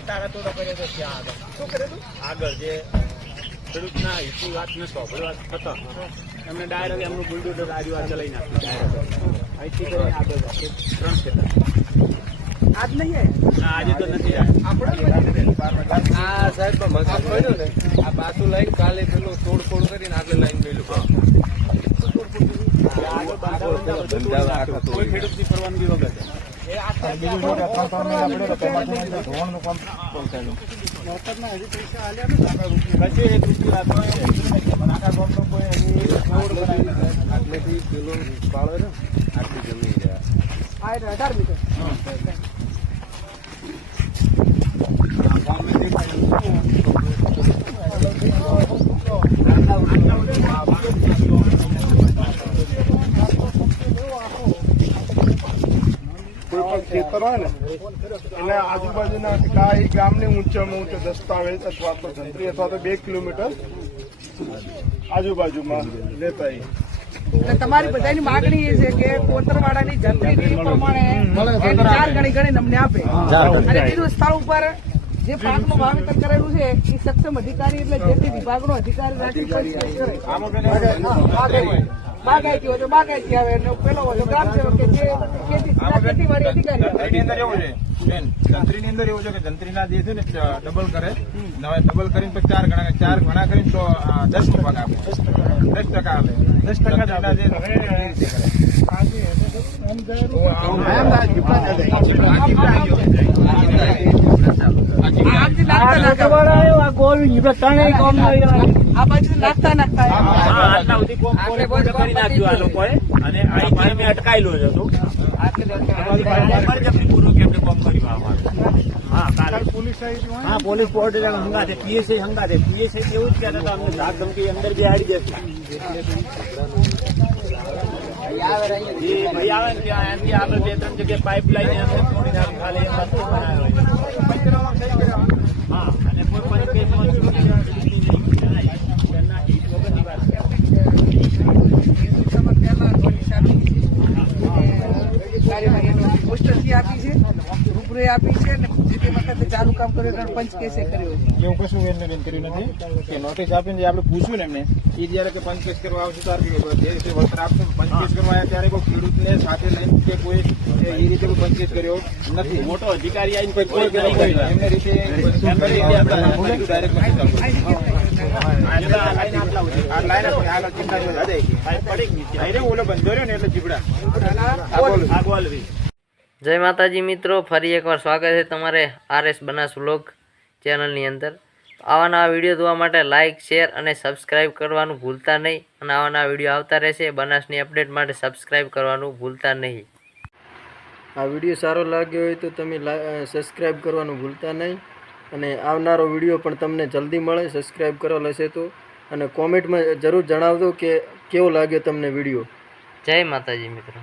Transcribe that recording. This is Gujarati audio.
ડાયરેક્ટ આગળ તો કર્યો તો ત્યાં આગળ શું કરેલું આગળ જે ખેડૂતના હિતની વાત ને સોંપડવા હતો એમને ડાયરેક્ટ એમનું બુલડોઝર આજુબાજુ ચલાવી નાખ્યું અહીંથી કરીને આગળ 3 ખેતર આજ નહીં આજે તો નથી આ સાહેબ મકાન બન્યો ને આ પાછું લાઈન કાલે પેલું તોડફોડ કરીને આગળ લાઈન મેળ્યું કોઈ ખેડૂતની પરવાનગી વગર આટલેથી પેલો પાળો ને આટલી જમીન 18 મીટર ખેતર હોય ને એના આજુબાજુના ગાય ગામની ઊંચામાં ઊંચો દસ્તાવેજ અથવા તો જંત્રી અથવા તો 2 કિલોમીટર આજુબાજુમાં લેતા એટલે તમારી બધાની માગણી એ છે કે કોતરવાડાની જંત્રી પ્રમાણે 4 ગણી અમને આપે અને બીજું સ્થળ ઉપર જે પાકનું વાવેતર કરેલું છે એ સક્ષમ અધિકારી એટલે જે તે વિભાગનો અધિકારી રાખી બાગાયતી હોય તો બાગાયતી આવે અને પેલો હોય તો ગ્રામ સેવક કે જે ખેતીવાડી અધિકારી જંત્રીની અંદર એવું છે કે જંત્રીના જે છે ને ડબલ કરે ડબલ કરીને પછી 4 ગણા કરીને તો 10 ભાગ આપે 10% આપે 10% અટકાયેલો જ હતો પોલીસ પોર્ટ હંગાતે પીએસઆઈ હંગાતે પીએસઆઈ એવું જ કહેતા હતા અમને ધાક ધમકી અંદર બી હાડી જશે ભાઈ આવે ને ત્યાં એમથી આગળ 2-3 જગ્યાએ પાઇપલાઇન ખાલી હા અને કોઈ પોસ્ટરથી આપી છે રૂબરૂ આપી છે અને જે તે વખતે ચાલુ કામ કર્યું પંચ કેસે કર્યો છે એવું કશું એમને બેન કર્યું નથી કે નોટિસ આપીને આપણે પૂછ્યું ને એમને એ જયારે કે પંચ કેસ કરવા આવશે ત્યારે જે રીતે વળતર આપશે પંચ કેસ કરવા આવ્યા ત્યારે કોઈ ખેડૂતને સાથે લઈને કે કોઈ એ રીતે કોઈ પંચ કેસ કર્યો નથી મોટો અધિકારી આવીને કોઈ એમને રીતે જય માતાજી મિત્રો, ફરી એકવાર સ્વાગત છે તમારે RS બનાસ વ્લોગ ચેનલની અંદર. આવા નવા વિડીયો જોવા માટે લાઇક, શેર અને સબસ્ક્રાઈબ કરવાનું ભૂલતા નહીં. અને આવા નવા વિડીયો આવતા રહેશે. બનાસની અપડેટ માટે સબસ્ક્રાઈબ કરવાનું ભૂલતા નહીં. આ વિડીયો સારો લાગ્યો હોય તો તમે સબસ્ક્રાઈબ કરવાનું ભૂલતા નહીં. અને આવનારો વિડીયો પણ તમને જલ્દી મળે સબસ્ક્રાઈબ કરેલ હશે તો. અને કોમેન્ટમાં જરૂર જણાવજો કે કેવો લાગ્યો તમને વિડીયો. જય માતાજી મિત્રો.